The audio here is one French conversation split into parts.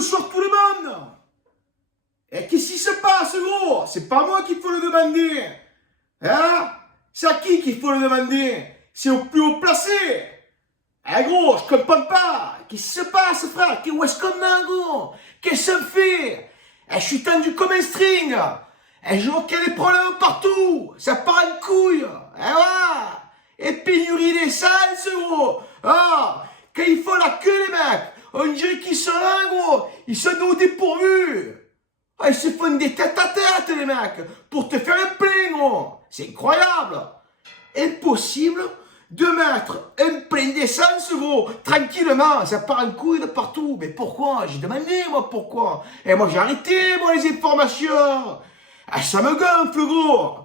Sur tout le monde. Et qu'est-ce qui se passe, gros? C'est pas moi qu'il faut le demander. Hein? C'est à qui qu'il faut le demander? C'est au plus haut placé. Eh gros, je comprends pas. Qu'est-ce qui se passe, frère? Où est-ce qu'on est, gros? Qu'est-ce que ça me fait? Eh, je suis tendu comme un string. Eh, je vois qu'il y a des problèmes partout. Ça part en couille. Eh ouais. Et pénurie d'essence, gros. Ah, quand ils font la queue, les mecs, on dirait qu'ils sont là, gros. Ils sont au dépourvu. Ah, ils se font des têtes à tête, les mecs, pour te faire un plein, gros. C'est incroyable. Impossible de mettre un plein d'essence, gros, tranquillement. Ça part en couille de partout. Mais pourquoi? J'ai demandé, moi, pourquoi. Et moi, j'ai arrêté, moi, les informations. Ah, ça me gonfle, gros.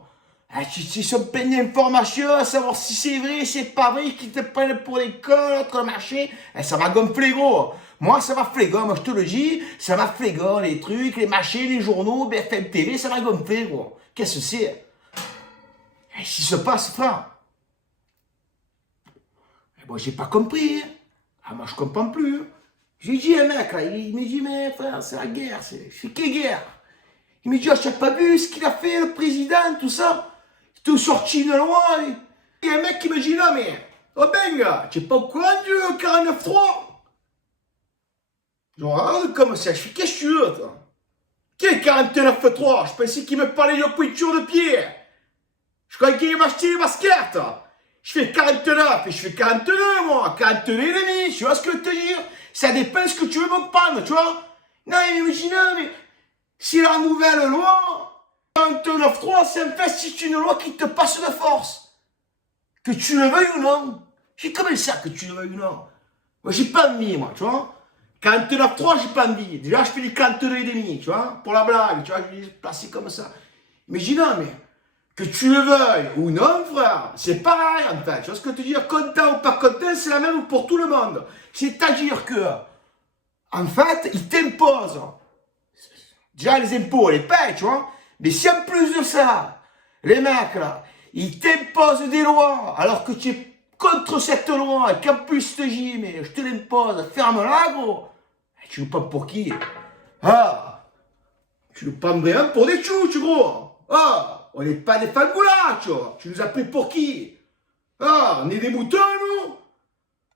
Ah, ils sont pleins d'informations, à savoir si c'est vrai, c'est pas vrai, qu'ils te prennent pour des connes, autre machin. Eh, ça m'a gonflé, gros. Moi, ça m'a flégon, moi, je te le dis. Ça m'a flégon, les trucs, les machins, les journaux, BFM TV, ça m'a gonflé, gros. Qu'est-ce que c'est? Qu'est-ce qui se passe, frère? Eh, moi, j'ai pas compris. Ah, moi, je comprends plus. J'ai dit à un mec, là, il me dit, mais frère, c'est la guerre. Je fais, quelle guerre? Il me dit, oh, je n'ai pas vu ce qu'il a fait, le président, tout ça. Il t'a sorti une loi. Il y a un mec qui me dit, non, mais, oh ben, tu n'es pas au courant du 49.3? Je regarde comme ça, je fais, qu'est-ce que tu veux, toi? Quel 49.3? Je pensais qu'il me parlait de pointure de pied. Je croyais qu'il m'achetait les baskets. Je fais 49, et je fais 42, moi, 42 et demi, tu vois ce que je veux te dire? Ça dépend ce que tu veux me prendre, tu vois? Non, il me dit, non, mais, si la nouvelle loi, 49.3, c'est en fait, c'est une loi qui te passe de force. Que tu le veuilles ou non. J'ai comment ça que tu le veuilles ou non? Moi, j'ai pas envie, moi, tu vois? 49.3, j'ai pas envie. Déjà, je fais du 42 et demi, tu vois? Pour la blague, tu vois, je vais placer comme ça. Mais j'ai dit non, mais, que tu le veuilles ou non, frère, c'est pareil, en fait. Tu vois ce que je veux te dire? Content ou pas content, c'est la même pour tout le monde. C'est-à-dire que, en fait, ils t'imposent. Déjà, les impôts, on les paye, tu vois. Mais si en plus de ça, les mecs, là, ils t'imposent des lois, alors que tu es contre cette loi, et qu'en plus, je te dis, mais je te l'impose, ferme-la, gros. Tu nous prends pour qui? Ah, tu nous prends vraiment pour des tchouches, gros. Ah, on n'est pas des fangoulats, tu vois. Tu nous as pris pour qui? Ah, on est des moutons, nous.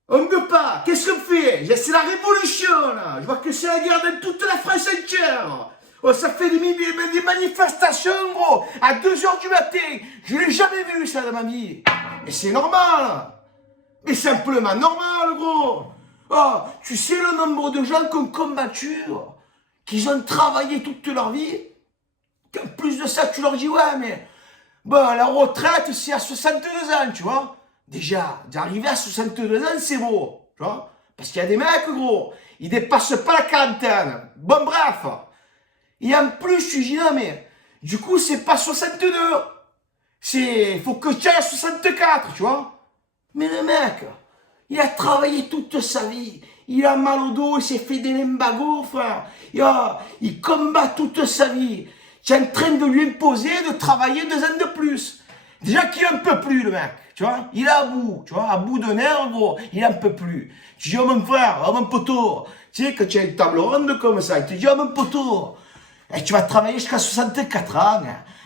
On ne veut pas. Qu'est-ce qu'on fait? C'est la révolution, là. Je vois que c'est la guerre dans toute la France entière. Oh, ça fait des manifestations, gros, à 2h du matin. Je l'ai jamais vu, ça, dans ma vie. Mais c'est normal. Mais simplement normal, gros. Oh, tu sais le nombre de gens qui ont combattu, qui ont travaillé toute leur vie. En plus de ça, tu leur dis, ouais, mais bon, la retraite, c'est à 62 ans, tu vois. Déjà, d'arriver à 62 ans, c'est beau, tu vois. Parce qu'il y a des mecs, gros, ils dépassent pas la quarantaine. Bon, bref. Et en plus, tu dis, non, mais, du coup, c'est pas 62. Faut que tu ailles à 64, tu vois. Mais le mec, il a travaillé toute sa vie. Il a mal au dos, il s'est fait des lumbagos, frère. Il combat toute sa vie. Tu es en train de lui imposer de travailler 2 ans de plus. Déjà qu'il en peut plus, le mec, tu vois. Il est à bout, tu vois, à bout de nerfs, gros. Il en peut plus. Tu dis, oh mon frère, oh mon poteau. Tu sais, quand tu as une table ronde comme ça, il te dit, oh mon poteau. Et tu vas travailler jusqu'à 64 ans.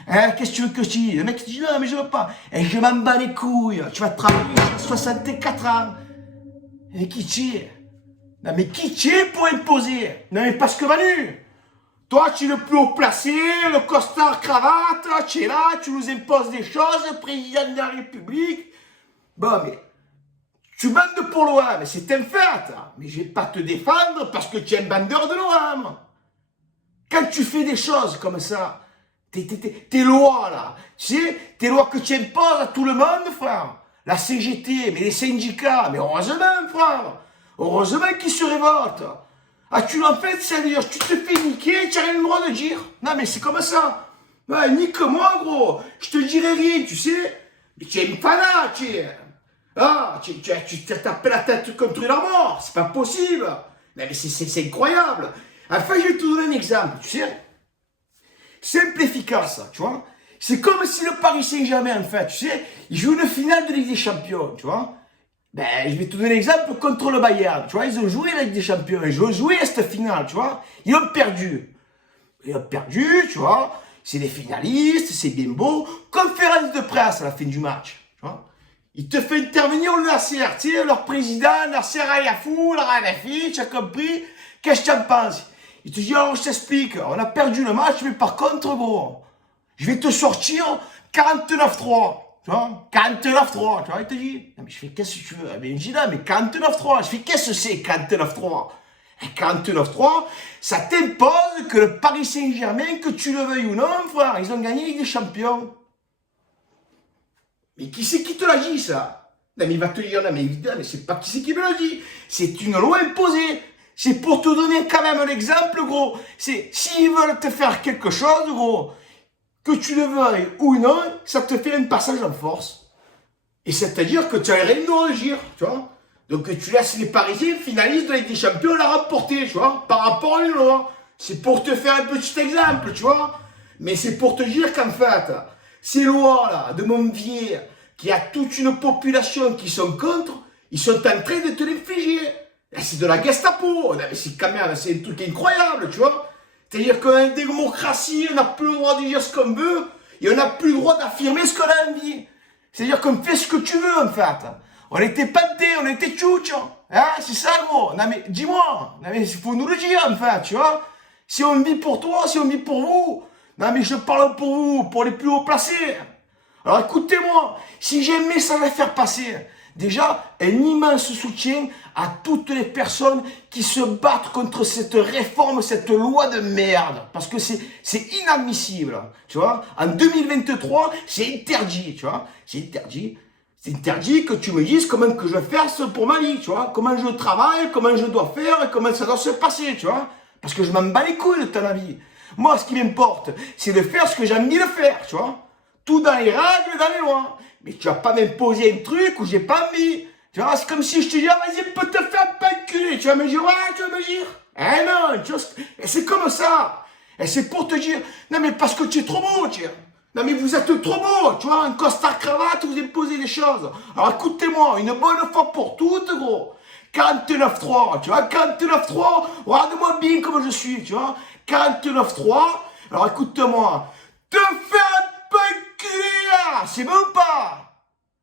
Hein, qu'est-ce que tu veux que je dise? Le mec te dit, non, mais je veux pas. Et je m'en bats les couilles. Tu vas travailler jusqu'à 64 ans. Et qui tu es? Non, mais qui tu es pour imposer? Non, mais parce que Manu, toi, tu es le plus haut placé, le costard cravate, tu es là, tu nous imposes des choses, président de la République. Bon, mais tu bandes pour l'OM, c'est un fait. Mais je vais pas te défendre parce que tu es un bandeur de l'OM. Quand tu fais des choses comme ça, tes lois là, tu sais, tes lois que tu imposes à tout le monde, frère. La CGT, mais les syndicats, mais heureusement, frère. Heureusement qu'ils se révoltent. Ah, tu l'as fait, sérieux, tu te fais niquer, tu n'as rien le droit de dire. Non, mais c'est comme ça. Ouais, nique-moi, gros. Je te dirai rien, tu sais. Mais tu es une fana, tu es. Ah, tu t'as tapé la tête contre la mort. C'est pas possible. Mais c'est incroyable. Enfin, je vais te donner un exemple, tu sais. Simple, efficace, tu vois. C'est comme si le Paris Saint-Germain, en fait, tu sais, il joue une finale de Ligue des Champions, tu vois. Ben, je vais te donner l'exemple contre le Bayern. Tu vois, ils ont joué avec des champions. Ils ont joué à cette finale, tu vois. Ils ont perdu. Ils ont perdu, tu vois. C'est des finalistes, c'est bien beau. Conférence de presse à la fin du match, tu vois. Il te fait intervenir le Nasser, tu sais, leur président, Nasser Ayafou, la Ranafi, tu as compris? Qu'est-ce que tu en penses? Il te dit, alors je t'explique, on a perdu le match, mais par contre, gros, je vais te sortir 49-3. Tu vois, 49-3, tu vois, il te dit. Non, mais je fais, qu'est-ce que tu veux? Eh bien, je dis là, mais 49-3. Je fais, qu'est-ce que c'est 49-3? 49-3, ça t'impose que le Paris Saint-Germain, que tu le veuilles ou non, frère, ils ont gagné avec des champions. Mais qui c'est qui te l'a dit, ça? Non, mais il va te dire, non, mais évidemment, mais c'est pas qui c'est qui me l'a dit. C'est une loi imposée. C'est pour te donner quand même l'exemple, gros. C'est, s'ils veulent te faire quelque chose, gros, que tu le veuilles ou non, ça te fait un passage en force. Et c'est-à-dire que tu as rien de réagir, tu vois. Donc tu laisses les Parisiens finalistes de la Ligue des Champions la remporter, tu vois, par rapport à une loi. C'est pour te faire un petit exemple, tu vois. Mais c'est pour te dire qu'en fait, ces lois-là de Montvier, qui a toute une population qui sont contre, ils sont en train de te l'infliger. C'est de la Gestapo. C'est quand même, c'est un truc incroyable, tu vois. C'est-à-dire qu'en démocratie, on n'a plus le droit de dire ce qu'on veut et on n'a plus le droit d'affirmer ce qu'on a envie. C'est-à-dire qu'on fait ce que tu veux, en fait. On était pantés, on était tchouch. Hein, c'est ça, gros. Non, mais dis-moi. Non, mais il faut nous le dire, en fait, tu vois. Si on vit pour toi, si on vit pour vous. Non, mais je parle pour vous, pour les plus haut placés. Alors, écoutez-moi. Si j'ai un message à faire passer, déjà, un immense soutien à toutes les personnes qui se battent contre cette réforme, cette loi de merde. Parce que c'est inadmissible, tu vois. En 2023, c'est interdit, tu vois. C'est interdit. C'est interdit que tu me dises comment que je fasse pour ma vie, tu vois. Comment je travaille, comment je dois faire et comment ça doit se passer, tu vois. Parce que je m'en bats les couilles de ton avis. Moi, ce qui m'importe, c'est de faire ce que j'ai envie de faire, tu vois. Tout dans les règles et dans les lois. Mais tu vas pas m'imposer un truc où j'ai pas envie. Tu vois, c'est comme si je te disais, vas-y, peut te faire pas enculer. Tu vas me dire, ouais, tu vas me dire. Eh non, tu vois, et c'est comme ça. Et c'est pour te dire, non, mais parce que tu es trop beau, tu vois. Non, mais vous êtes trop beau, tu vois, un costard cravate, vous imposez des choses. Alors écoutez-moi, une bonne fois pour toutes, gros. 49-3, tu vois, 49-3, regarde-moi bien comme je suis, tu vois. 49-3, alors écoute-moi, te faire un peu enculer, là, c'est bon ou pas?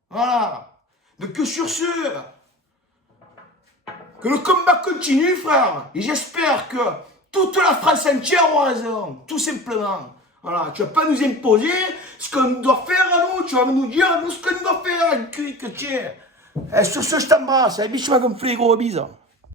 Voilà. Donc que sur ce, que le combat continue, frère. Et j'espère que toute la France entière aura raison, tout simplement. Voilà, tu vas pas nous imposer ce qu'on doit faire à nous, tu vas nous dire à nous ce qu'on doit faire, que tu es. Et sur ce, je t'embrasse, biche m'a gonflé, gros bisous.